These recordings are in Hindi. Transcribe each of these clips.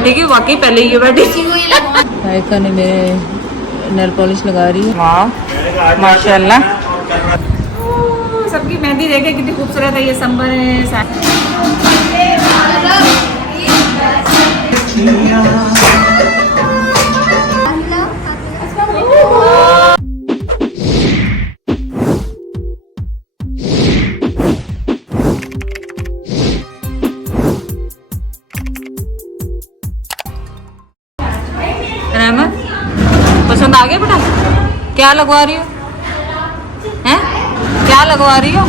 ठीक है, वाकई पहले ये बैठी आयका ने मेरे नेल पॉलिश लगा रही है। वाह माशाल्लाह, सबकी मेहंदी देखे कितनी खूबसूरत है। ये संबर है। रहमत पसंद आ गया बेटा? क्या लगवा रही हो? हैं? क्या लगवा रही हो?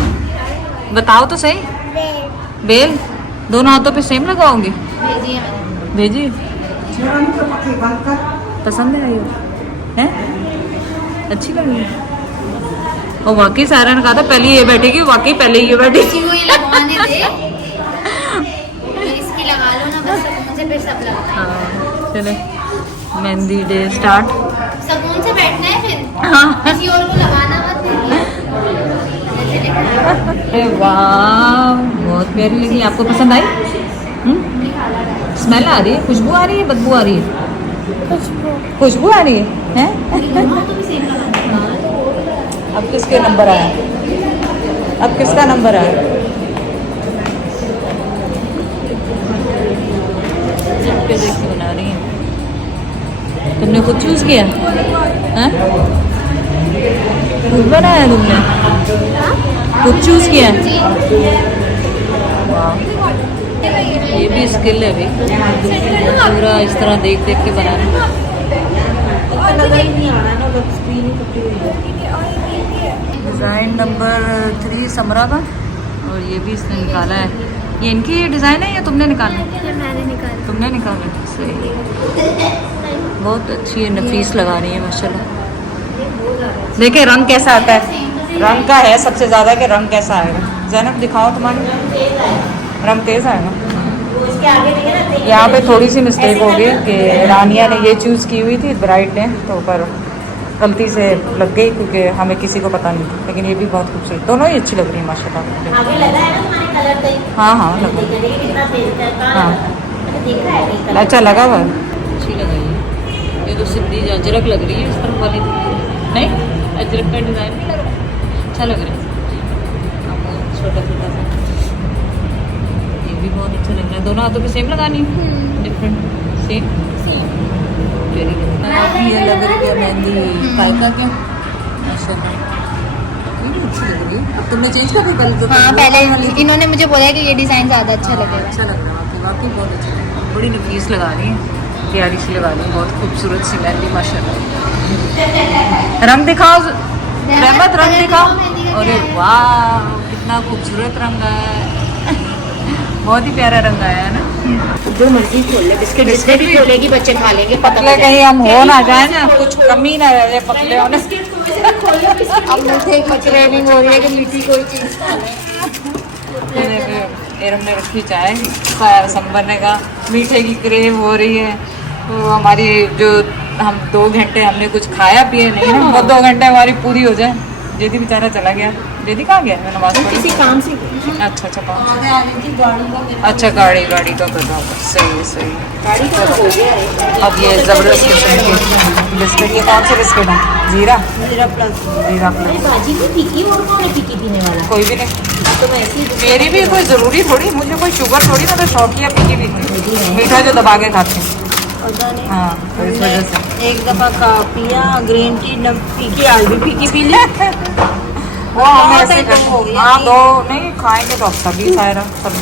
बताओ तो सही। बेल दोनों हाथों पे सेम लगाओगी? भेजी पसंद है? हैं? अच्छी लगी? और वाकई सारा ने कहा था पहले ये बैठेगी, वाकई पहले ये बैठेगी। चले मेहंदी डे स्टार्ट। सुकून से बैठना है फिर। हाँ। किसी और को लगाना मत अरे वाह, बहुत प्यारी लगी। आपको पसंद आई? स्मेल आ रही है, खुशबू आ रही है, बदबू आ रही है? खुशबू आ रही है, हैं? अब किसके नंबर आया? अब किसका नंबर आया? देख के बना रही है। तुमने खुद चूज किया? हाँ? खुद बनाया तुमने? खुद चूज किया? वाह, ये भी स्किल है भाई, पूरा इस तरह देख देख के बनाना। डिज़ाइन नंबर 3 समरा का, और ये भी इसने निकाला है। ये इनकी डिज़ाइन है या तुमने निकाला? मैंने निकाला। तुमने निकाला? सही, बहुत अच्छी है, नफीस लगा रही है माशाल्लाह। देखिए रंग कैसा आता है, रंग का है सबसे ज़्यादा कि रंग कैसा आएगा। ज़ैनब दिखाओ तुम्हारी, रंग तेज़ आएगा। यहाँ पे थोड़ी सी मिस्टेक हो गई कि रानिया ने ये चूज़ की हुई थी ब्राइड ने, तो पर गलती से लग गई क्योंकि हमें किसी को पता नहीं था। लेकिन ये भी बहुत खूबसूरत, दोनों ही अच्छी लग रही है माशाल्लाह। हाँ हाँ लगा, हाँ अच्छा लगा हुआ, अच्छी लगाई है। ये तो सीधी अजरक लग रही है इस तरफ वाली, नहीं अजरक का डिज़ाइन नहीं लग रहा, अच्छा लग रहा है छोटा छोटा सा। ये भी बहुत अच्छा लग रहा है। दोनों हाथों पे सेम लगानी है, डिफरेंट सेम वेरी गुड। ये लग रही है मेहंदी कायका के माशाल्लाह, ये भी अच्छी लग रही है। अब तुमने चेंज कर दी कल तो? हाँ पहले इन्होंने मुझे बोला कि ये डिज़ाइन ज़्यादा अच्छा लगेगा। अच्छा लग रहा है वाकई, बहुत अच्छा लग रहा है। बड़ी नफीस लगा रही है, प्यारी सी लगा रही है, बहुत खूबसूरत सी मेहंदी माशाल्लाह। रंग दिखाओ रहमत, रंग दिखाओ। अरे वाह कितना खूबसूरत रंग है, बहुत ही प्यारा रंग आया है ना। जो मर्जी खोल ले, बिस्किट बिस्किट भी खोलेगी, बच्चे खा लेंगे। पतले कहीं हम हो ना जाए ना, कुछ कमी ना रह जाए पतले होने। अब मीठे की क्रेविंग हो रही है कि मीठी कोई चीज़ खा ले। एरम ने रखी चाय, संबर ने कहा मीठे की क्रेव हो रही है। तो हमारी जो हम 2 घंटे हमने कुछ खाया पिया नहीं ना, वो 2 घंटे हमारी पूरी हो जाए। जेदी बेचारा चला गया। जेदी कहाँ गया? मैं नमाज पढ़ी। किसी काम से। अच्छा अच्छा काम से। अच्छा गाड़ी का कर रहा होगा, सही है सही है। अब ये ज़बरदस्त किस्म के बिस्किट, ये कौन से बिस्किट हैं? ज़ीरा प्लस। भाजी भी फीकी, और कौन है फीकी पीने वाला? कोई भी नहीं, तो मैं ऐसी मेरी भी कोई ज़रूरी थोड़ी, मुझे कोई शुगर थोड़ी, मैं तो शौकिया पीकी पीती, मीठा जो दबा के खाते हैं। हाँ तो इस वजह से एक दफा का पिया ग्रीन टी फीकी, आज भी फीकी पी ली। वो हम ऐसे करते। हाँ 2 नहीं खाएंगे तो अब सभी सायरा सब,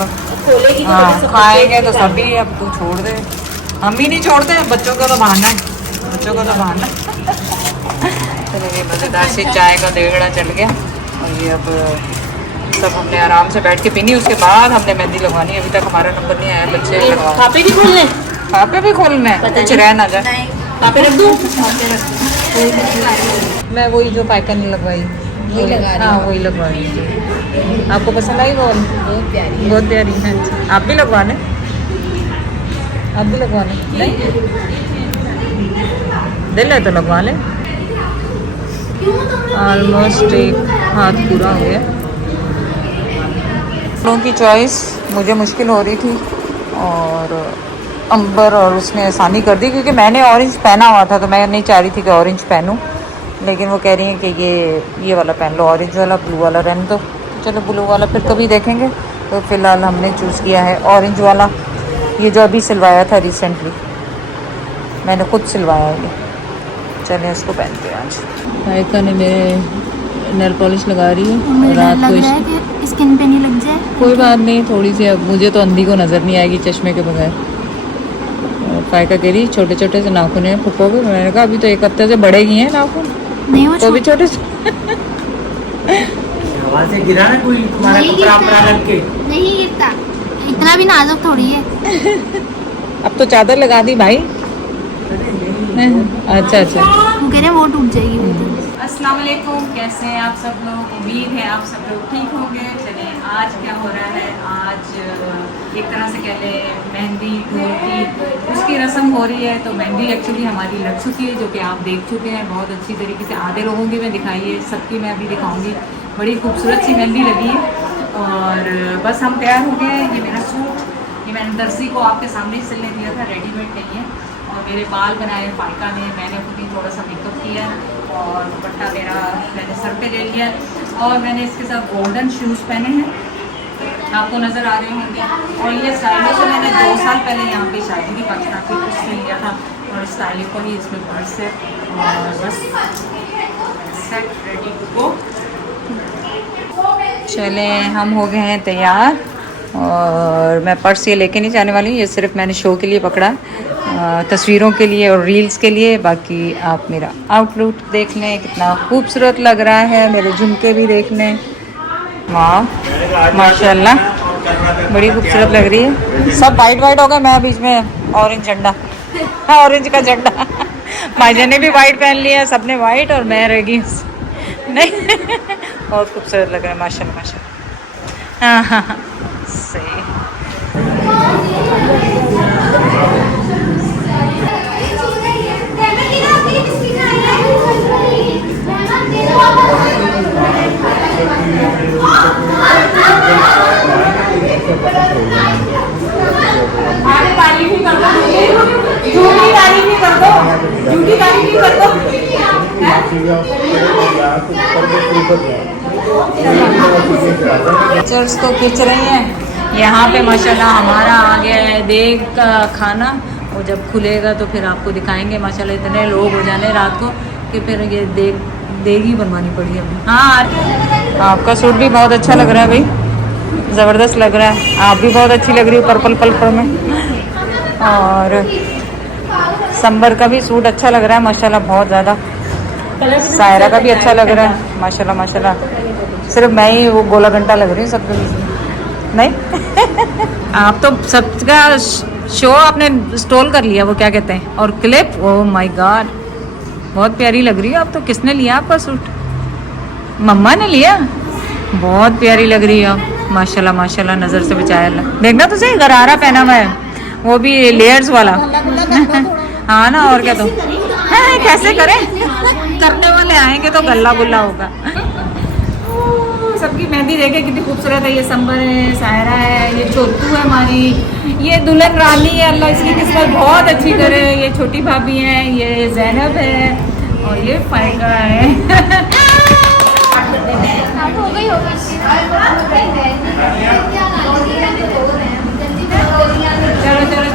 खोलेगी तो हाँ सब खाएंगे तो सभी। अब तू छोड़ दे, हम भी नहीं छोड़ते, बच्चों का तो बहाना है, बच्चों का तो बहाना। चलो ये मज़ेदार से चाय का देगड़ा चल गया, और ये अब सब हमने आराम से बैठ के पीनी। उसके बाद हमने मेहंदी लगवानी है। अभी तक हमारा नंबर नहीं आया, बच्चे लगवा। खापे भी खोलने, खापे भी खोलने हैं, कुछ रह ना जाए। खापे रख दूँ? मैं वही जो पाइका ने लगवाई वही लगा रही हूँ। हाँ वही लगवा रही हूँ। आपको पसंद आई? बहुत प्यारी। बहुत प्यारी है। आप भी लगवाने? आप भी लगवाने? नहीं दिल है तो लगवा लें। ऑलमोस्ट एक हाथ पूरा हो गया। लोगों की चॉइस मुझे मुश्किल हो रही थी, और अंबर और उसने आसानी कर दी, क्योंकि मैंने ऑरेंज पहना हुआ था तो मैं नहीं चाह रही थी कि ऑरेंज पहनूं, लेकिन वो कह रही हैं कि ये वाला पहन लो, ऑरेंज वाला, ब्लू वाला रहने दो। चलो ब्लू वाला फिर कभी देखेंगे। तो फ़िलहाल हमने चूज़ किया है ऑरेंज वाला, ये जो अभी सिलवाया था रिसेंटली, मैंने खुद सिलवाया ये। चलें इसको पहनते हैं आज। आयका ने मेरे नेल पॉलिश लगा रही है रात को, स्किन पे नहीं लग जाए। कोई बात नहीं, थोड़ी सी, अब मुझे तो अंधी को नज़र नहीं आएगी चश्मे के बगैर। फायका कह रही छोटे छोटे से नाखून हैं फुप्पो के, मैंने कहा अभी तो एक हफ्ते से बढ़ेगी हैं नाखून, नहीं वो तो भी छोटे से। हवा से गिरा ना कोई तुम्हारा कपड़ा अपना रख के? नहीं गिरता, इतना भी नाजुक थोड़ी है। अब तो चादर लगा दी भाई। अच्छा अच्छा। वो कह रहे वो टूट जाएगी वो तो। अस्सलाम वालेकुम, कैसे हैं आप सब लोग? उम्मीद है आप सब लोग ठीक होंगे। चलिए आज क्या हो रहा है, आज एक तरह से कह लें मेहंदी धूल की उसकी रस्म हो रही है। तो मेहंदी एक्चुअली हमारी लग चुकी है, जो कि आप देख चुके हैं बहुत अच्छी तरीके से। आधे लोगों की मैं दिखाई है, सबकी मैं अभी दिखाऊंगी। बड़ी खूबसूरत सी मेहंदी लगी है और बस हम तैयार हो गए हैं। ये मेरा सूट, ये मैंने दर्जी को आपके सामने सिलने दिया था, रेडीमेड नहीं है। और मेरे बाल बनाए फायका ने, मैंने खुद ही थोड़ा सा मेकअप किया और दुपट्टा मेरा मैंने सर पे ले लिया और मैंने इसके साथ गोल्डन शूज़ पहने हैं, आपको नज़र आ रहे होंगे। और ये स्टाइलिश मैंने 2 साल पहले यहाँ पे शादी की पाकिस्तान की उससे लिया था और स्टाइलिश को ही इसमें पर्स है और बस सेट रेडी टू गो। चले हम हो गए हैं तैयार और मैं पर्स ये लेके नहीं जाने वाली हूँ, ये सिर्फ मैंने शो के लिए पकड़ा, तस्वीरों के लिए और रील्स के लिए। बाकी आप मेरा आउटलुक देख लें, कितना खूबसूरत लग रहा है। मेरे झुमके भी देख लें, वाह माशाल्लाह बड़ी खूबसूरत लग रही है। सब वाइट वाइट हो गए, मैं बीच में ऑरेंज झंडा, ऑरेंज का झंडा। माइजा ने भी वाइट पहन लिया, सबने वाइट और मैं रह गई नहीं। बहुत खूबसूरत लग रहा है माशाल्लाह माशाल्लाह। हाँ हाँ हाँ सही। तारीफ ही कर दो, झूठी तारीफ ही कर दो, झूठी तारीफ ही कर दो। पिक्चर्स तो खींच रही हैं यहाँ पे माशाल्लाह। हमारा आ गया है देग का खाना, और जब खुलेगा तो फिर आपको दिखाएंगे। माशाल्लाह इतने लोग हो जाने रात को कि फिर ये देग ही बनवानी पड़ी हमें। हाँ आपका सूट भी बहुत अच्छा लग रहा है भाई, ज़बरदस्त लग रहा है। आप भी बहुत अच्छी लग रही हो पर्पल पर्पल में। और संबर का भी सूट अच्छा लग रहा है माशाल्लाह बहुत ज़्यादा। सायरा का भी अच्छा लग रहा है माशाल्लाह माशाल्लाह। सिर्फ मैं ही वो गोला घंटा लग रही हूँ सबके बीच में, नहीं? आप तो सबका शो आपने स्टॉल कर लिया, वो क्या कहते हैं, और क्लिप। ओह माय गॉड बहुत प्यारी लग रही है आप तो। किसने लिया आपका सूट? मम्मा ने लिया। बहुत प्यारी लग रही है माशाल्लाह माशाल्लाह, नज़र से बचाया अल्लाह। देखना तुझे गरारा पहना हुआ है, वो भी लेयर्स वाला। हाँ ना, और क्या तो कैसे करें, करने वाले आएंगे तो गल्ला गुल्ला होगा। सबकी मेहंदी देखे कितनी खूबसूरत है। ये संबर है, सायरा है, ये छोटू है हमारी, ये दुल्हन रानी है, अल्लाह इसकी किस्मत बहुत अच्छी करे। ये छोटी भाभी है, ये जैनब है और ये फायका है। हो गई चलो चलो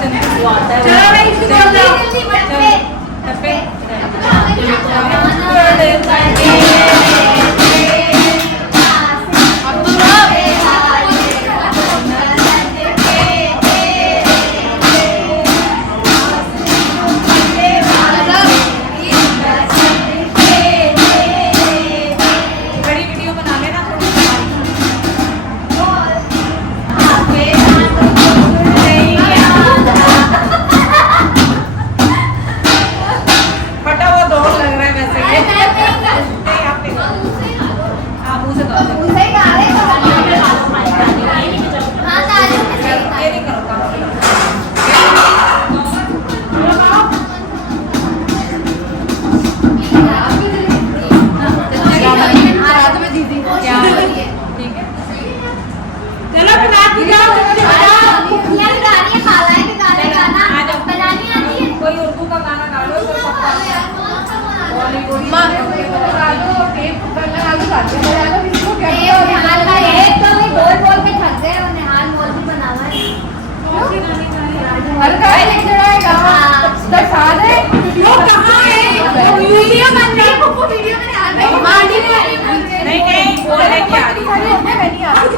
नहीं नहीं वो लेके आ रही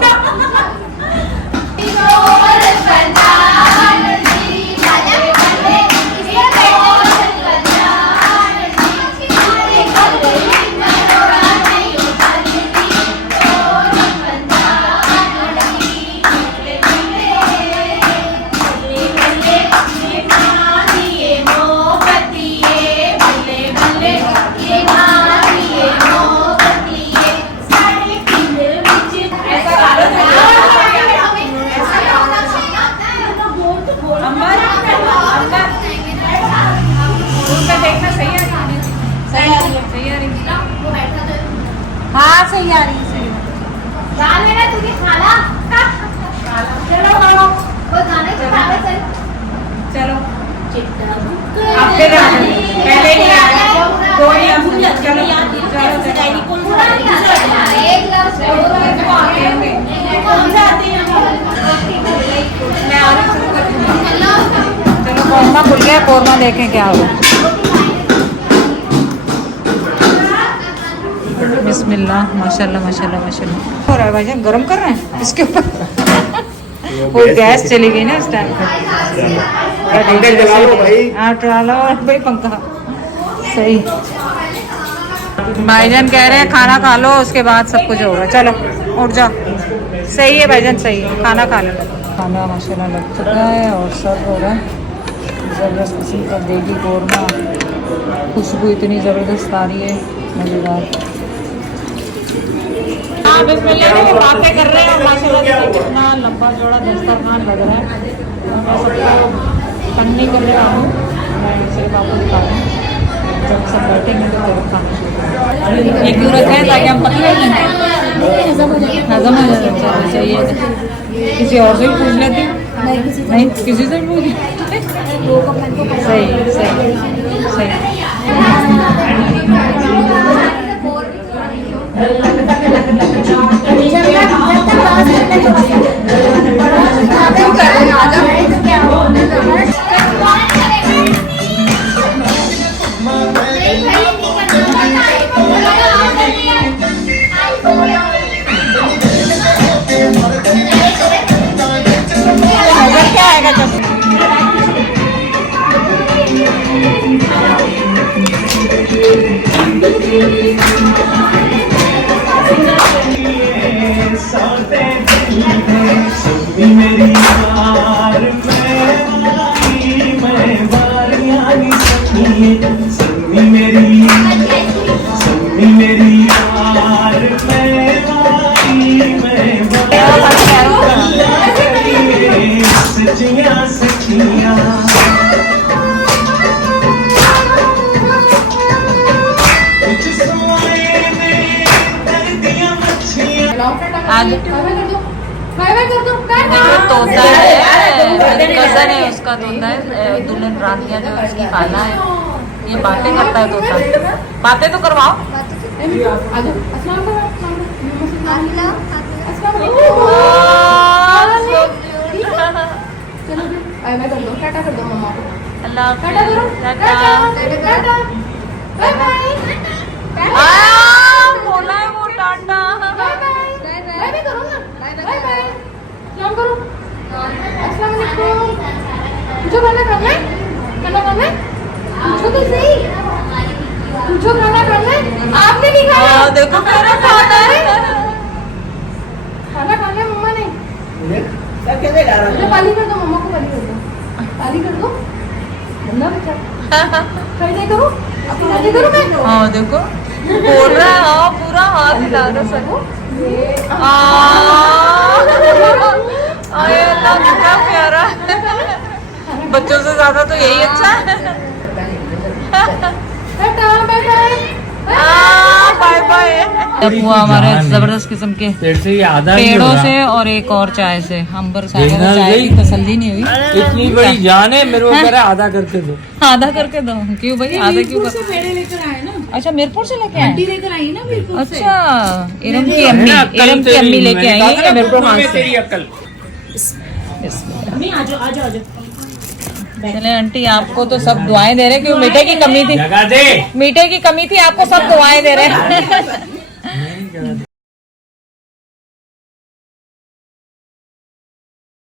हाँ सही आ रही है सही। चलो आपके पहले ही आ कोई चलो कोरमा खुल गया कोरमा देखें क्या होगा बिस्मिल्लाह माशाल्लाह माशाल्लाह माशाल्लाह हो रहा है भाईजान गरम कर रहे हैं इसके ऊपर वो गैस चली गई ना इस टाइम हाँ डाला भाई पंखा सही भाईजान कह रहे हैं खाना खा लो उसके बाद सब कुछ होगा चलो उठ जाओ सही है भाईजान सही है खाना खा लो खाना माशाल्लाह लग चुका है और सब हो रहा है ज़बरदस्त किस्म का देगी कोरमा खुशबू इतनी ज़बरदस्त आ रही है मज़ेदार हाँ बिस्मिल्लाह वो बातें कर रहे हैं माशाल्लाह देखिए कितना लंबा चौड़ा दस्तरखान लग रहा है मैं सबको पन्नी कर रहा हूँ मैं सिर्फ आपको दिखा रहा हूँ जब सब बैठेंगे तो फिर खाना शुरू ये क्यों रखा है ताकि हम पतले हजम हो जाए सही है किसी और से भी पूछ लेते नहीं किसी से भी पूछ सही सही सही क्या आएगा जब मेरी यार मैं बारियां सन्नी मेरी यार सचिया सचिया आज देखो तोता है कजन है उसका तोता है दुल्हन रानिया जो उसकी खाना है ये बातें करता है तोता बातें तो करवाओ टाटा कर दो मम्मा को अल्लाह टाटा करो टाटा बाय बाय बोला है वो टाटा बाय बाय करो ना बाय बाय सलाम करो अस्सलाम वालेकुम पूछो खाना खाना है पूछो तो सही पूछो खाना खाना है आपने नहीं खाया देखो मेरा खाना है खाना खाना है मम्मा ने पाली कर दो मम्मा को पाली कर दो बंदा बेटा ट्राई नहीं करो अपनी नहीं करो मैं हाँ देखो बोल रहा है हाँ पूरा हाथ हिला रहा सब अरे अल्लाह कितना प्यारा बच्चों से ज्यादा तो यही अच्छा है बाय बाय अब हुआ हमारे जबरदस्त किस्म के पेड़ों से और एक और चाय से अंबर चाय की तसल्ली नहीं हुई इतनी बड़ी जान है मेरे को कह रहा है आधा करके दो आधा करके दो क्यों भाई आधा क्यों पेड़े लेकर आए ना अच्छा मीरपुर से लेके आए लेकर आई ना मीरपुर से अच्छा इरम की अम्मी लेके आई है मीरपुर से तेरी अक्ल नहीं आ जाओ चले आंटी, आपको तो सब दुआएं दे रहे, क्यों मीठे की कमी थी, जगा दे। मीठे की कमी थी, आपको सब दुआएं दे रहे हैं।